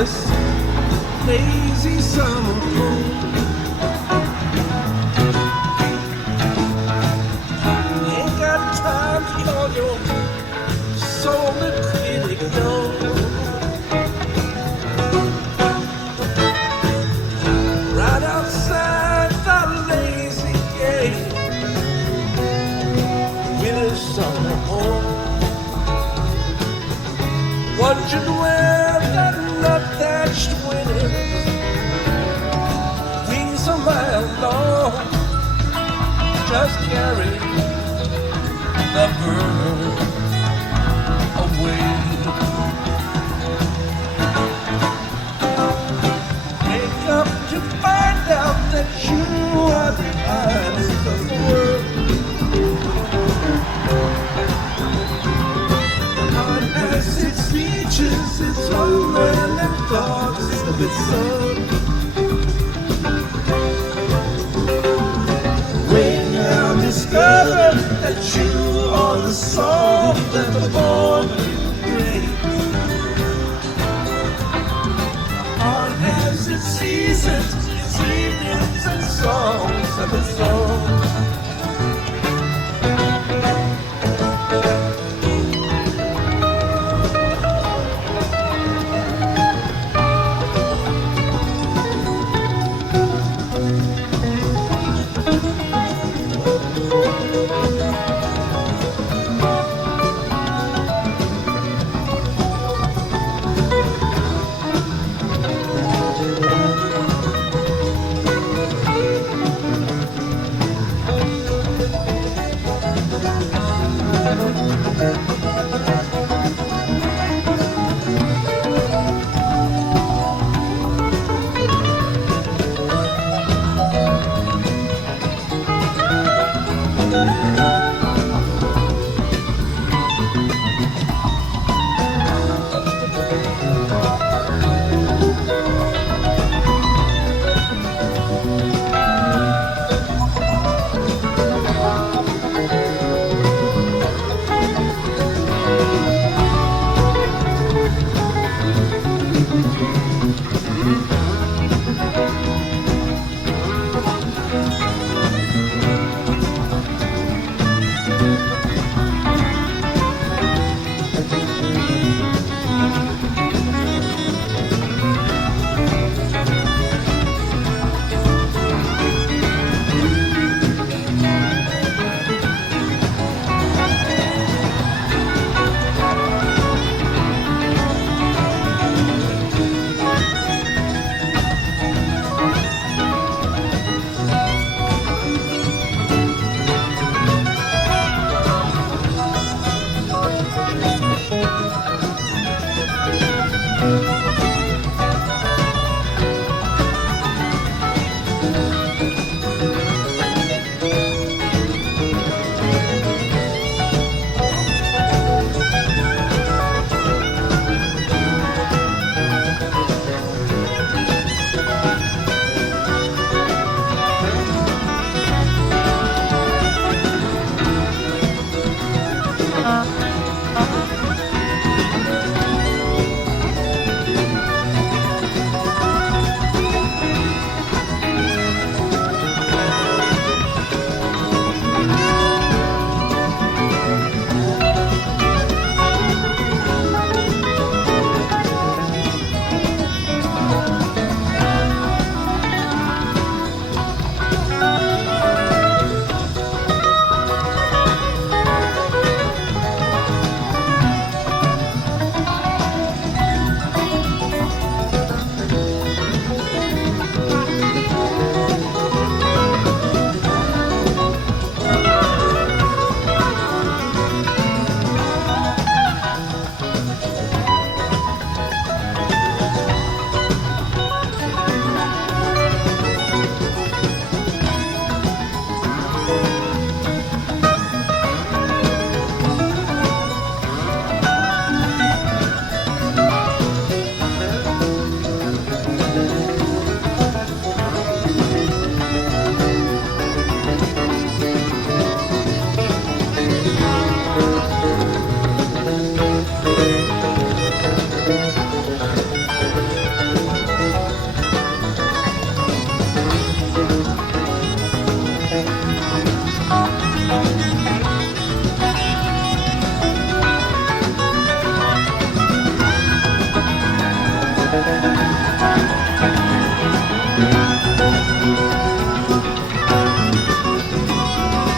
this lazy summer moon. Ain't got time to call your soul and critic, no. Right outside the lazy gate, winter summer home. Watching where that nut-thatched windows, wings a mile long, just carry the bird away. Wake up to find out that you are the eyes of the world. As it reaches its own and thoughts of its own. When now discover that you are the song that the born breaks. On as it seasons, its evenings and songs of its own.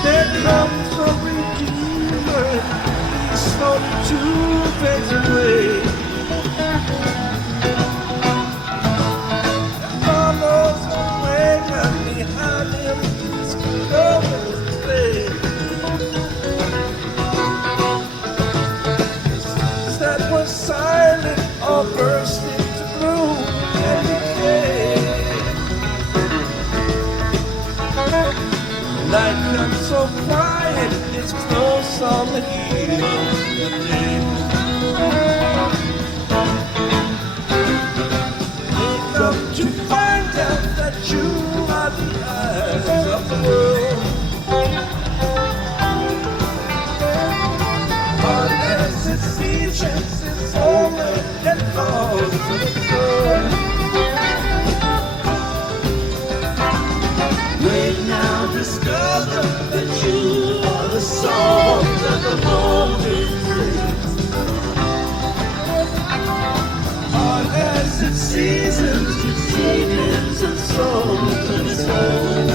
There comes a redeemer, he's from two faces away. Follows away and behind him is coming slave. That was silent or burst into bloom and decay. Night comes so quiet, it's close on the heels of the day. They come to find out that you are the eyes of the world. But as it seasons, it's over and falls to the floor. We now discover that you are the song that the moment brings. But as it seasons, it deepens and songs and its own.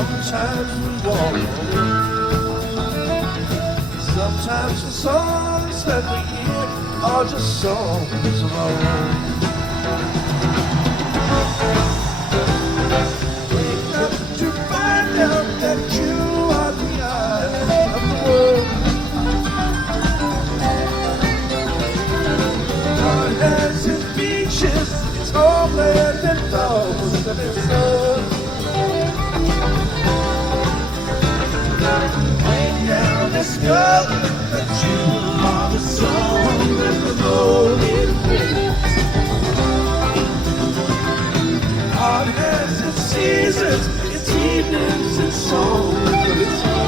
Sometimes we walk, sometimes the songs that we hear are just songs of our own. Wake up to find out that you are the eyes of the world. Heart has its beaches, its homeland and thoughts of its sun. Discover that you are the song that the rolling brings. Heart has its seasons, its evenings, its songs of its own.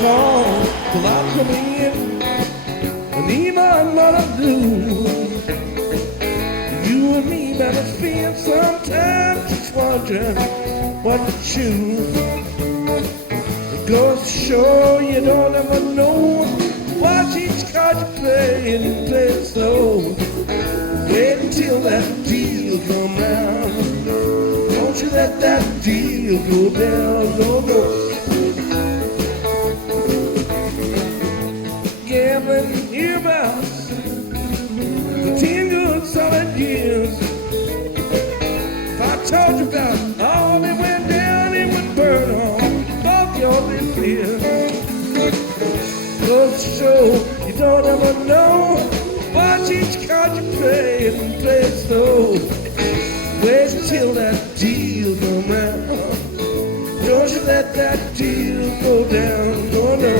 Call till I come in and leave my mother blue. You and me better spend some time just wondering what to choose. It goes to show you don't ever know. Watch each card you play and play it slow. Wait until that deal come round. Don't you let that deal go down, no, no. Gambling hereabouts for 10 good solid years. If I told you about all that went down, it would burn on both your lips here. Goes to show you don't ever know. Watch each card you play it and play it slow. Wait till that deal come out. Don't you let that deal go down, no, no.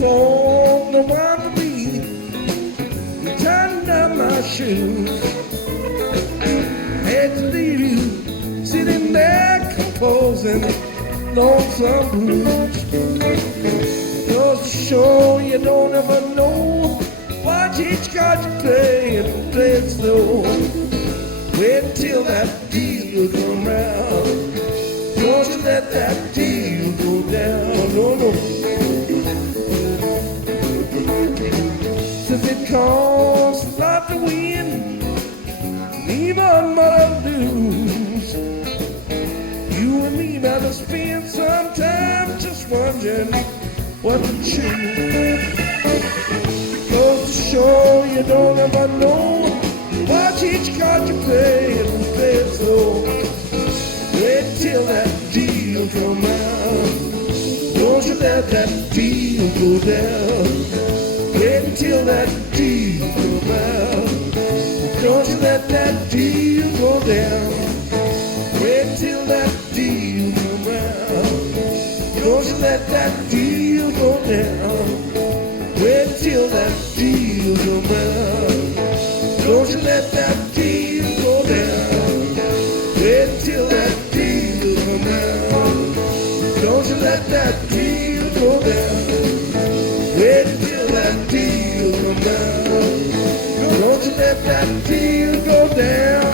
Don't know what to be. Tying down my shoes. Had to leave you sitting there composing lonesome blues. Goes to show you don't ever know. Watch each card you play and play it slow. Wait till that deal come round. Don't you let that deal go down, no, no. Since it costs a lot to win, even more to lose. You and me better spend some time just wondering what to choose. Goes to show you don't ever know. Watch each card you play and play it slow. Wait till that deal come out. Don't you let that deal go down. Wait until that deal come out. Don't you let that deal go down. Wait till that deal come out. Don't you let that deal go down. Wait till that deal come out. Don't you let that deal go down. Wait till that deal come out. Don't you let that deal go down. Wait till that deal come down. Don't you let that deal go down.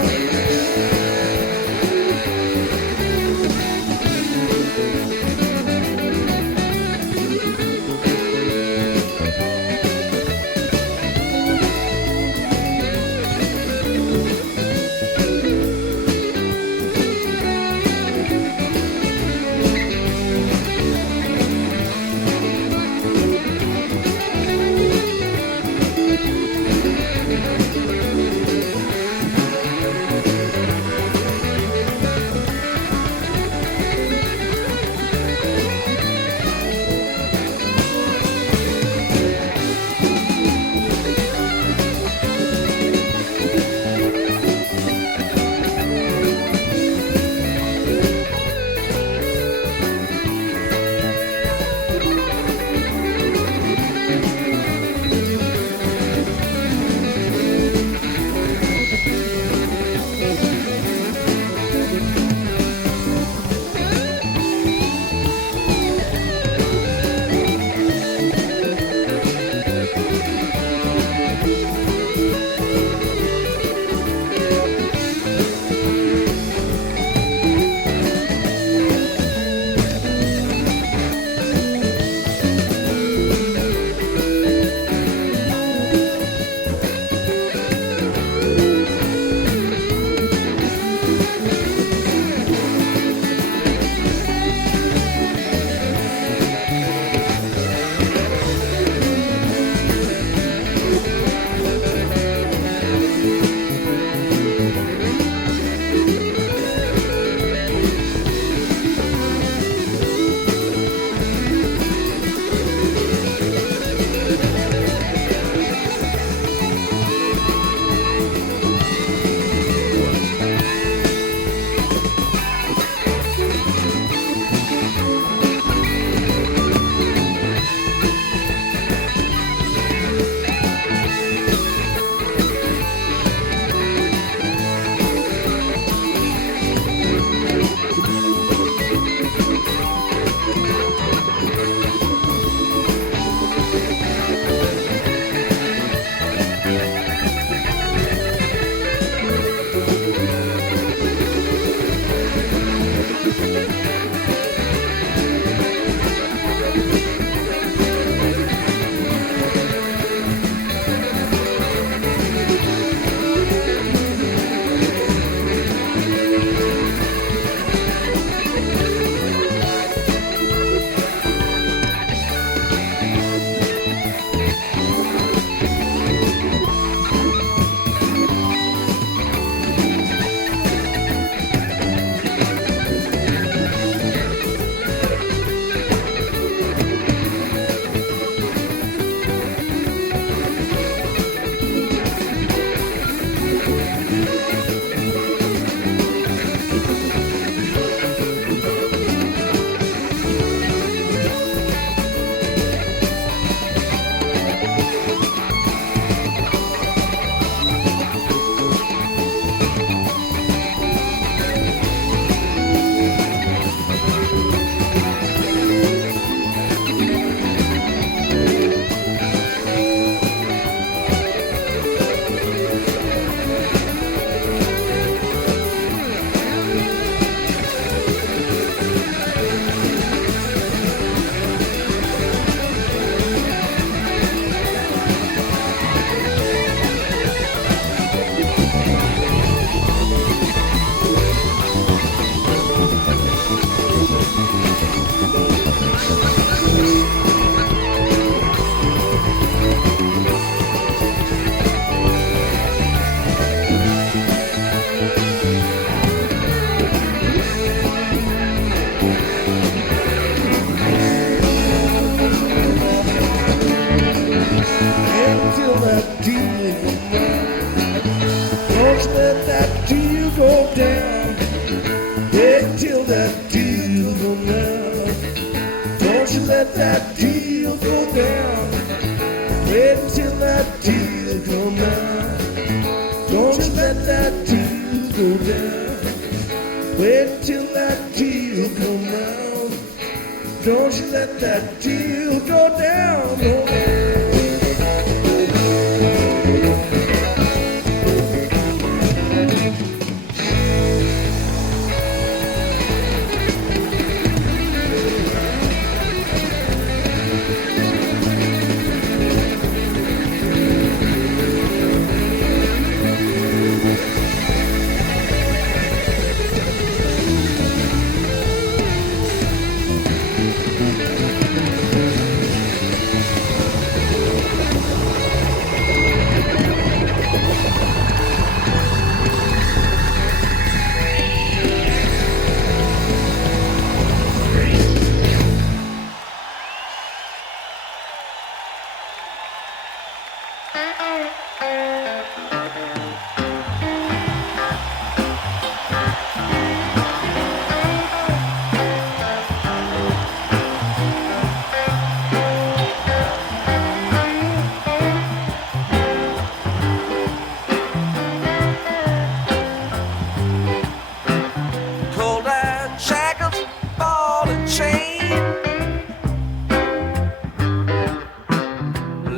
Until that deal comes round. Don't you let that deal go down. Wait till that deal comes round. Don't you let that deal go down. Wait till that deal comes round. Don't you let that deal go down. Wait till that deal comes round. Don't you let that deal go down. No.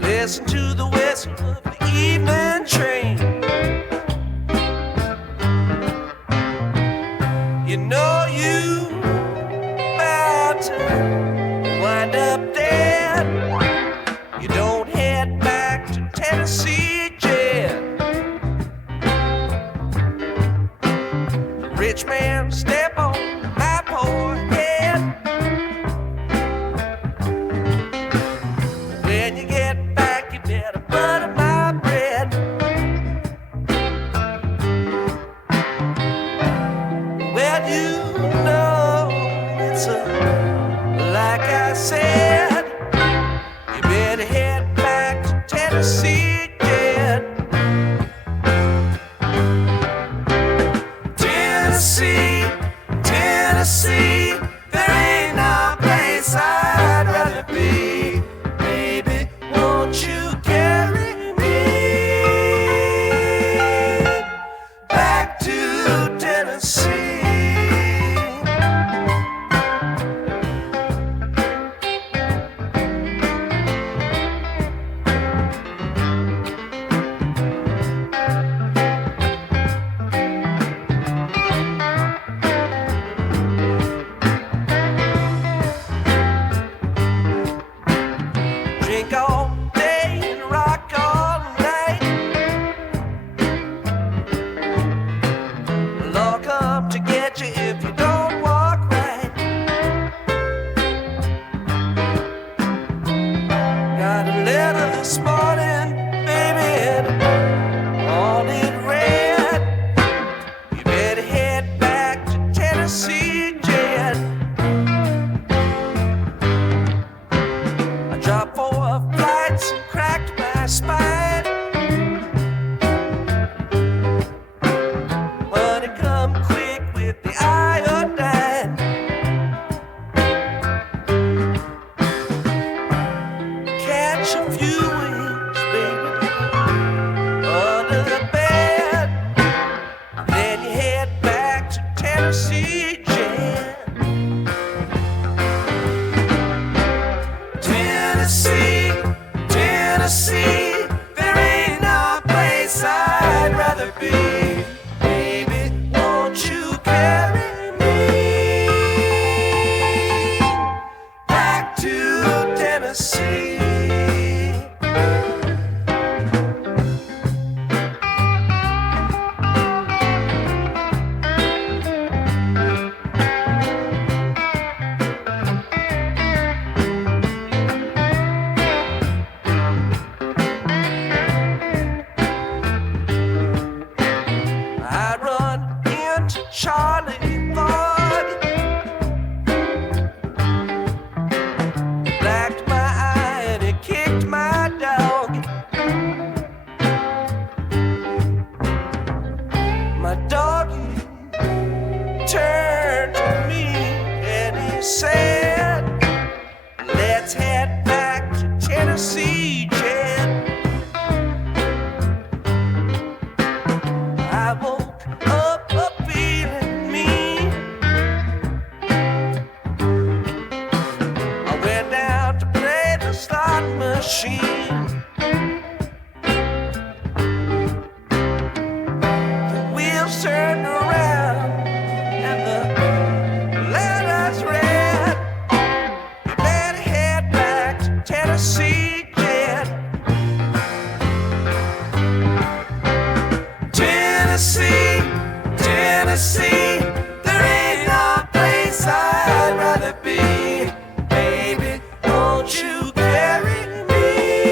Listen to the whistle of the evening train. You know you about to wind up dead. You don't head back to Tennessee jet. Rich man step on my poor head. When you get back, you better butter my bread. Well, you know it's a he said, let's head back to Tennessee, Jed. I woke up feeling mean. I went down to play the slot machine. The wheels turned around and the letters read, you better head back to Tennessee, Jed. Tennessee, Tennessee, there ain't no place I'd rather be. Baby, won't you carry me?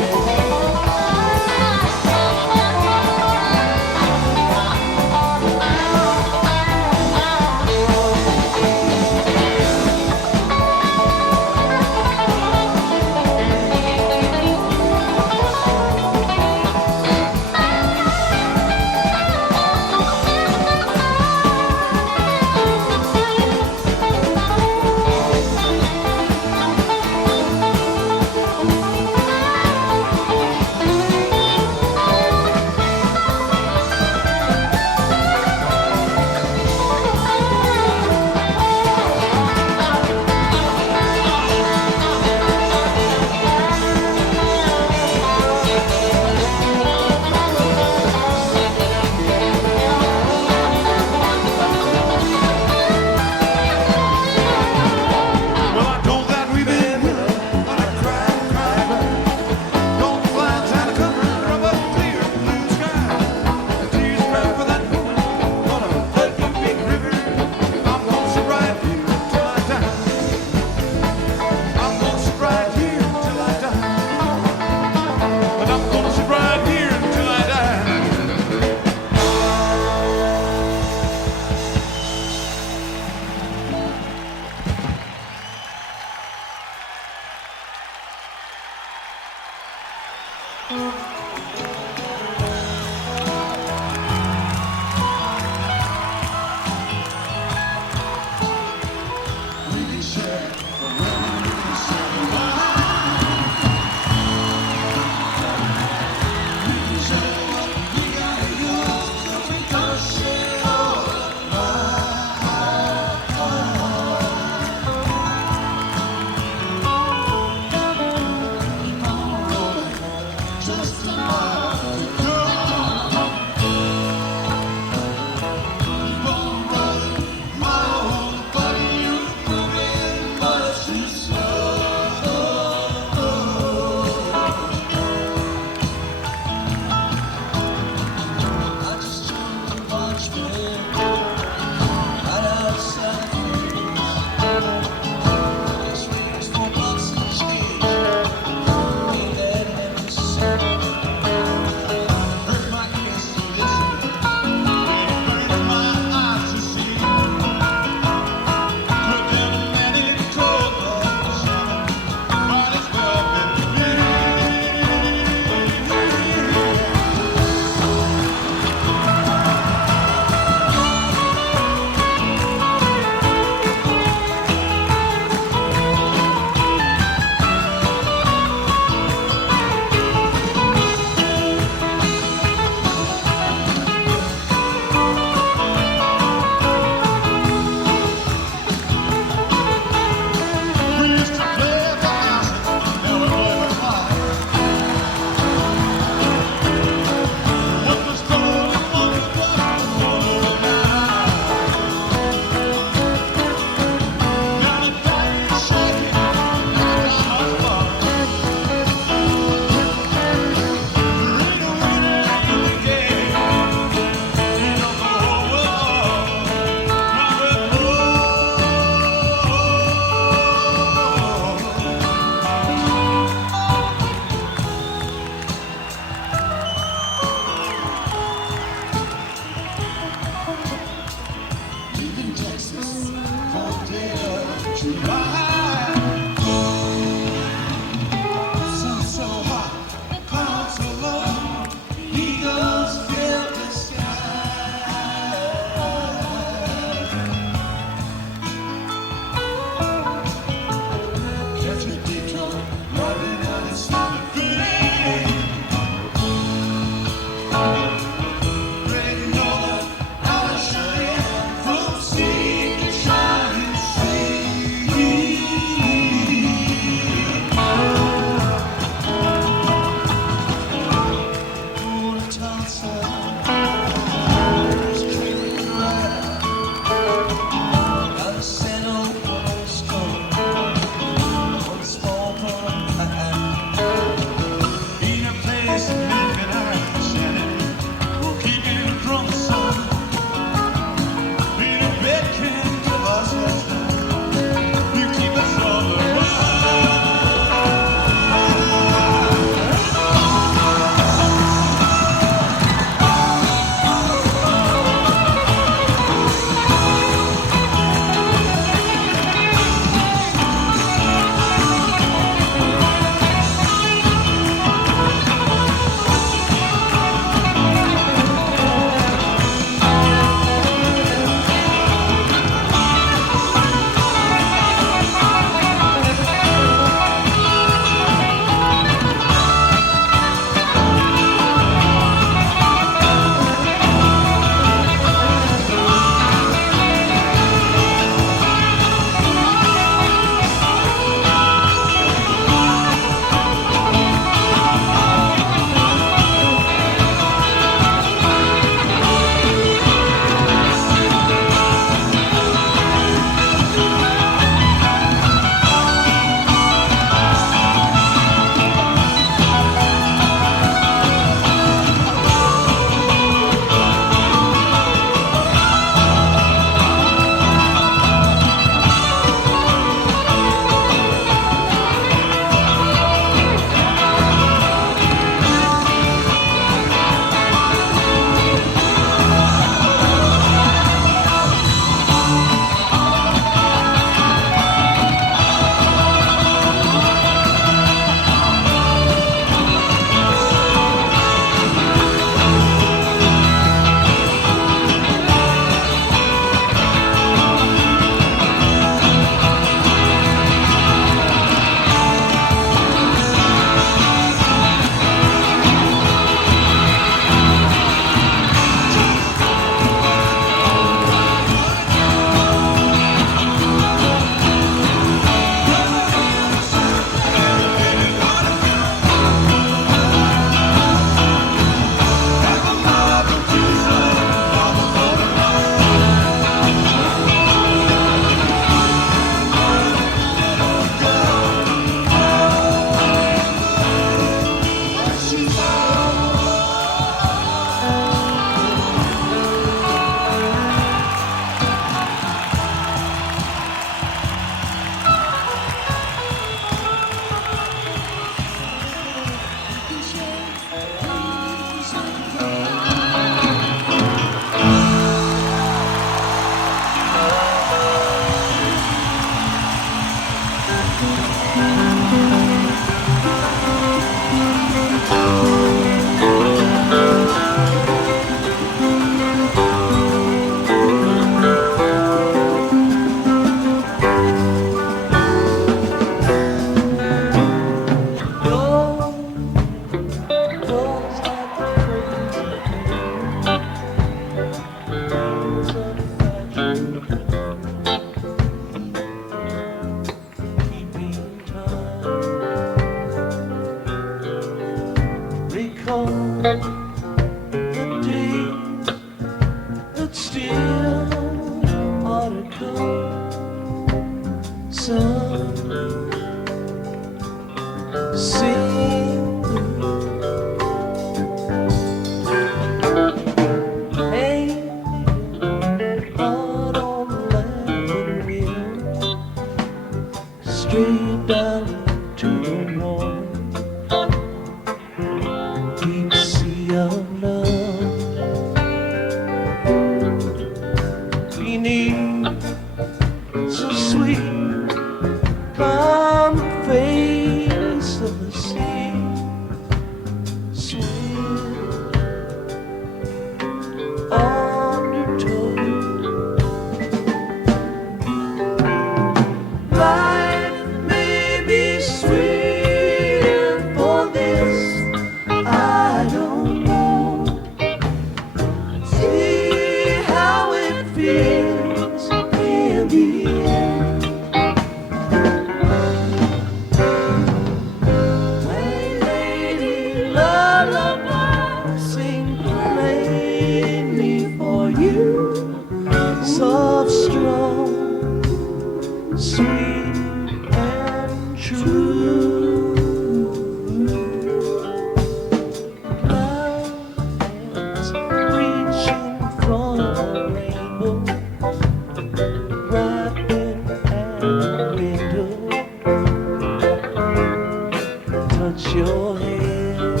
your hand.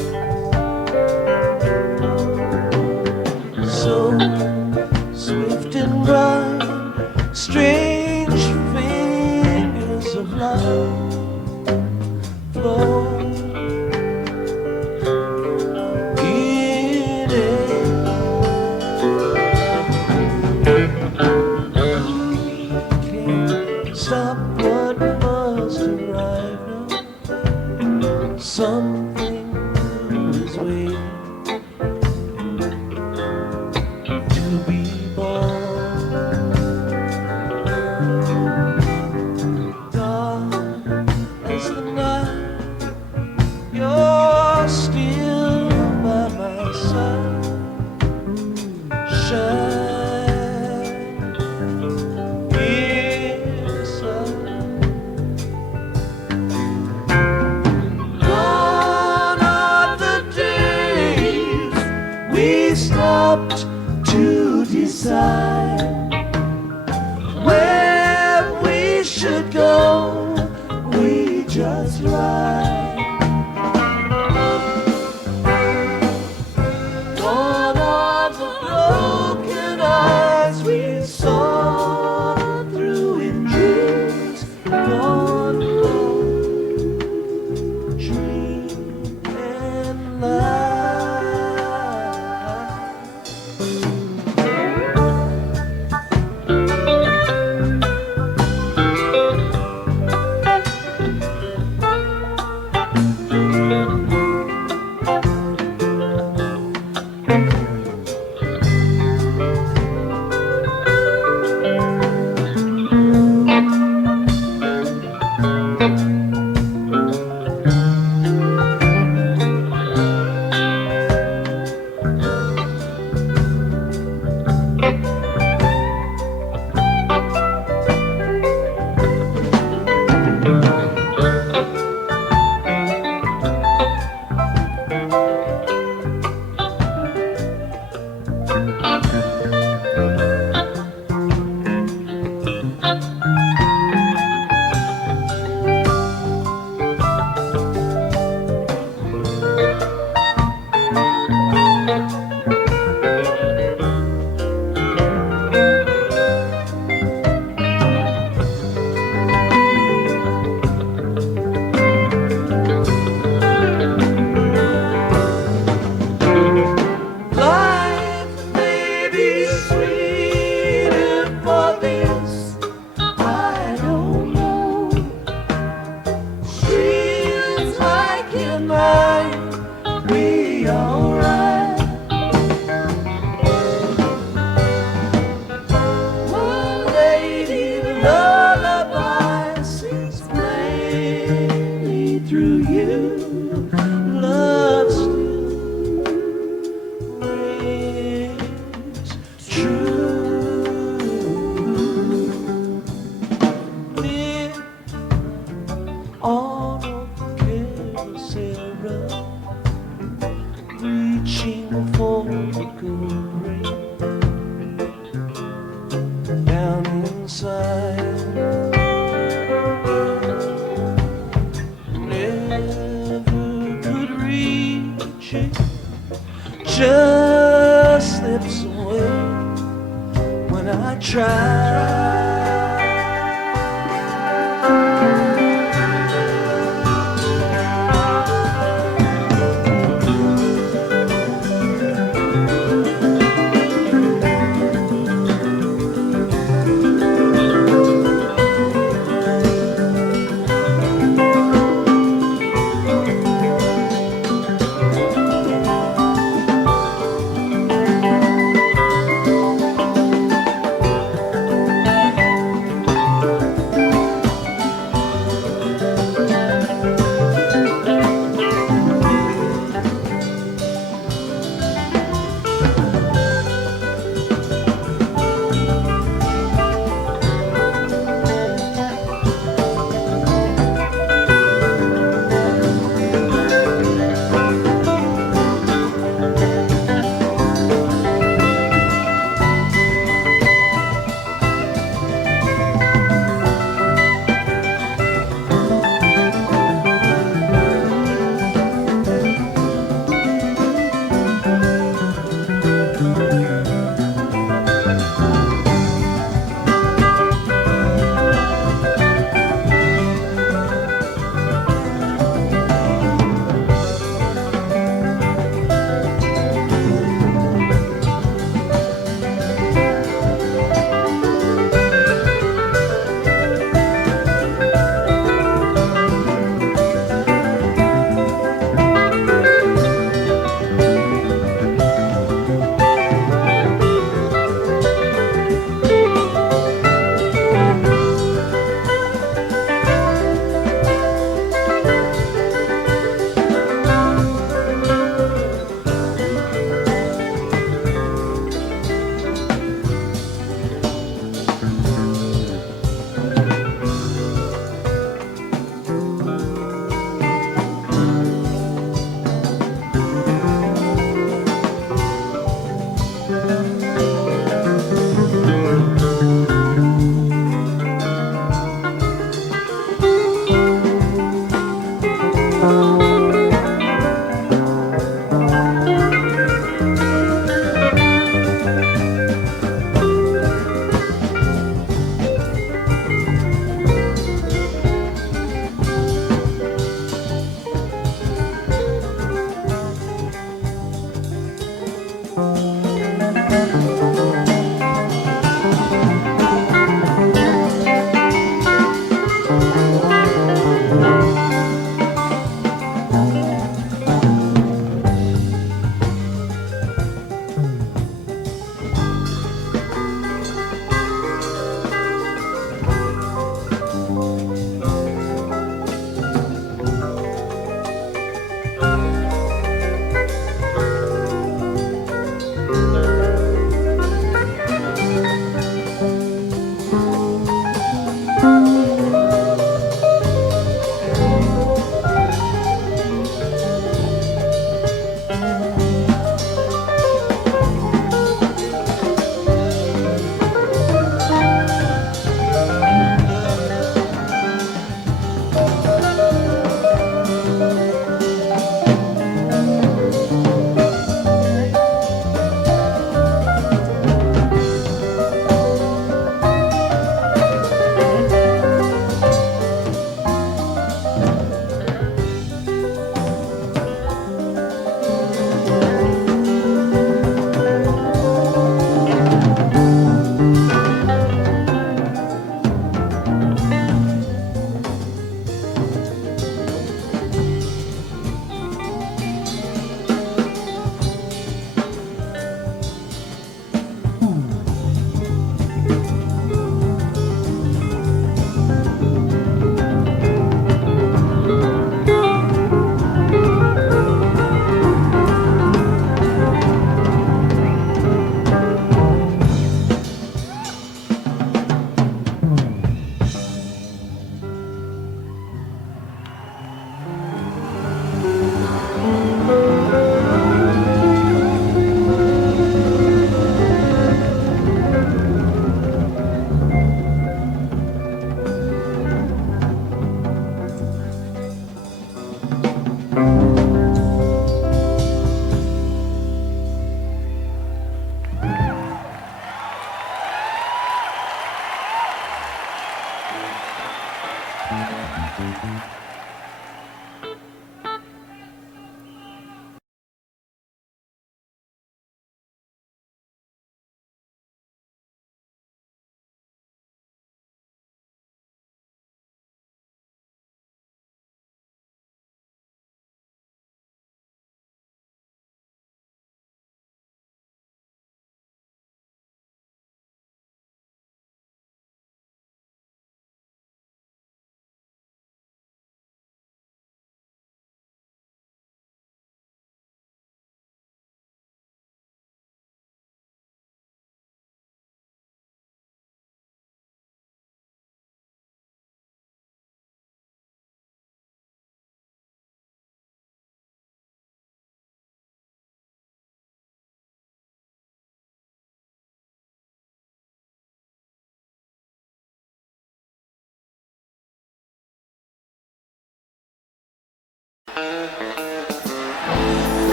So swift and bright, strange fingers of love flow in it. Can't stop what must arrive now. Something is waiting to be born. Dark as the night, you're still by my side. Shine inside. One of the days we stopped to decide where we should go. We just ride. One of the broken eyes we saw through in dreams gone cold. Dream and lie. Life may be sweeter for this, I don't know. Feels like it might be alright. One lady lullaby sings plainly through you. Love still rings true. Live on a carousel run, reaching for the good ring down inside. Never could reach it, just slips away when I try.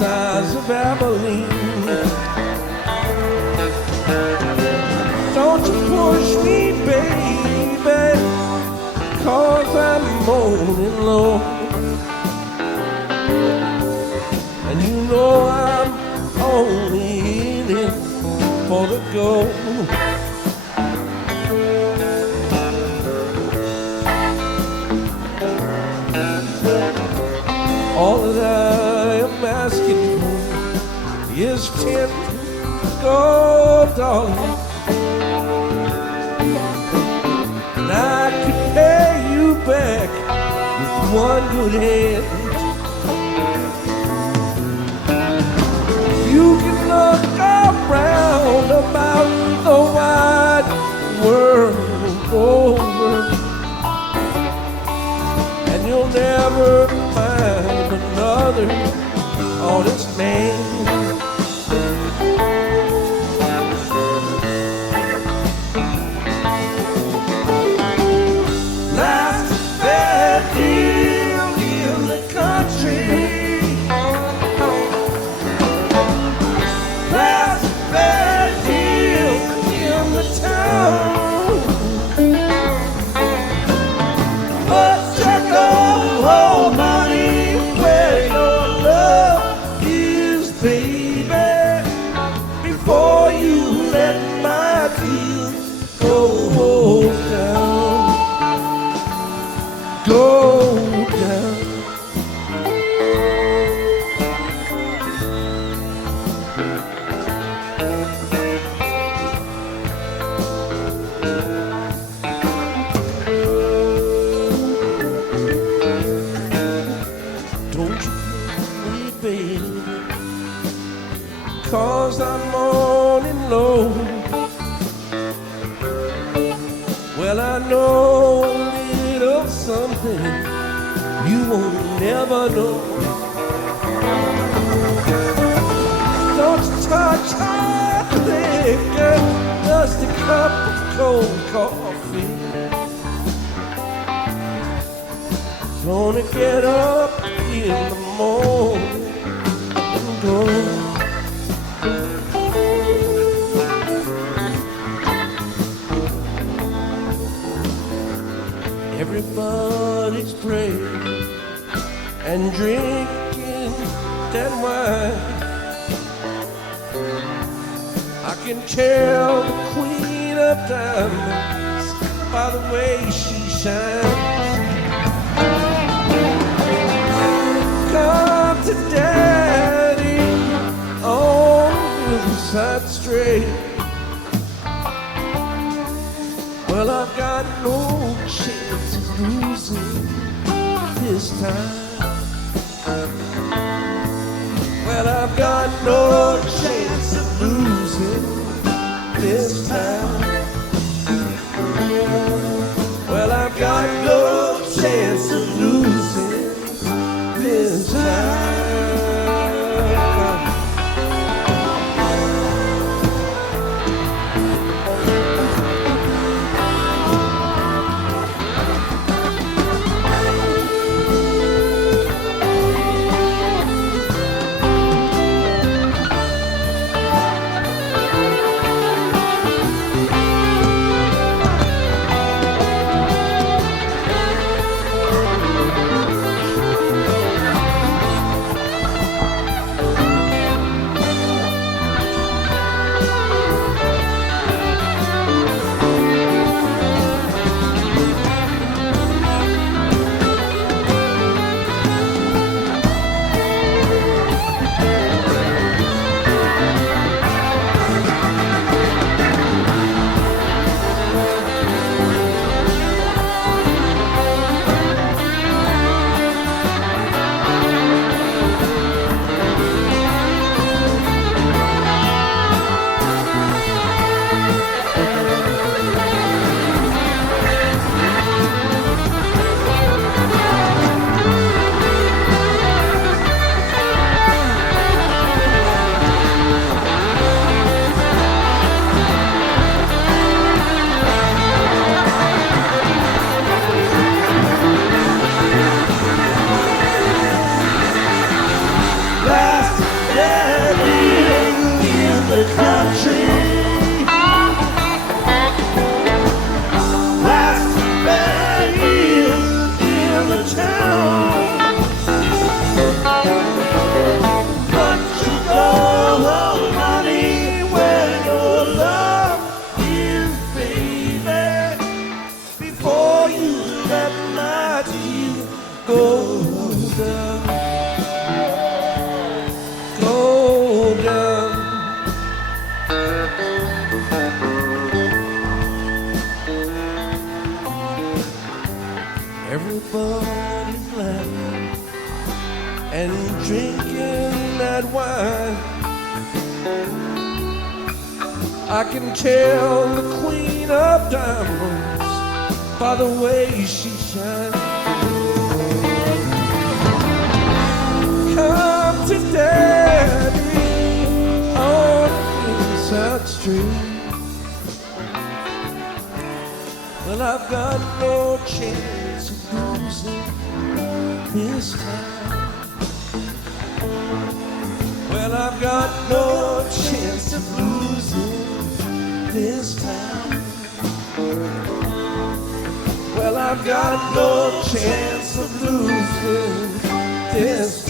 size of Abilene. Don't you push me, baby, 'cause I'm moaning low. And you know I'm only in it for the gold. All that I am asking for is 10 gold dollars, and I could pay you back with one good hand. You can look around about the wide world over, and you'll never find another honest man. Life's a bad deal in the country. Life's a bad deal in the town. But check all money where your love is, baby, before you let my deal go down. Go down. Don't you leave, baby, 'cause I'm moaning low. Well, I know a little something you won't never know. Don't you touch hot liquor, just a cup of cold coffee. Gonna get up in the morning and go. Everybody's praying and drinking that wine. I can tell the queen of diamonds by the way she shines. Come to daddy on the side straight. Well, I've got no chance of losing this time. Well, I've got no chance of losing this time. Well, I've got no chance of losing this time. red wine. I can tell the queen of diamonds by the way she shines. Come to daddy on Inside Street. Well, I've got no chance of losing this time. Well, I've got no chance of losing this time. Well, I've got no chance of losing this time.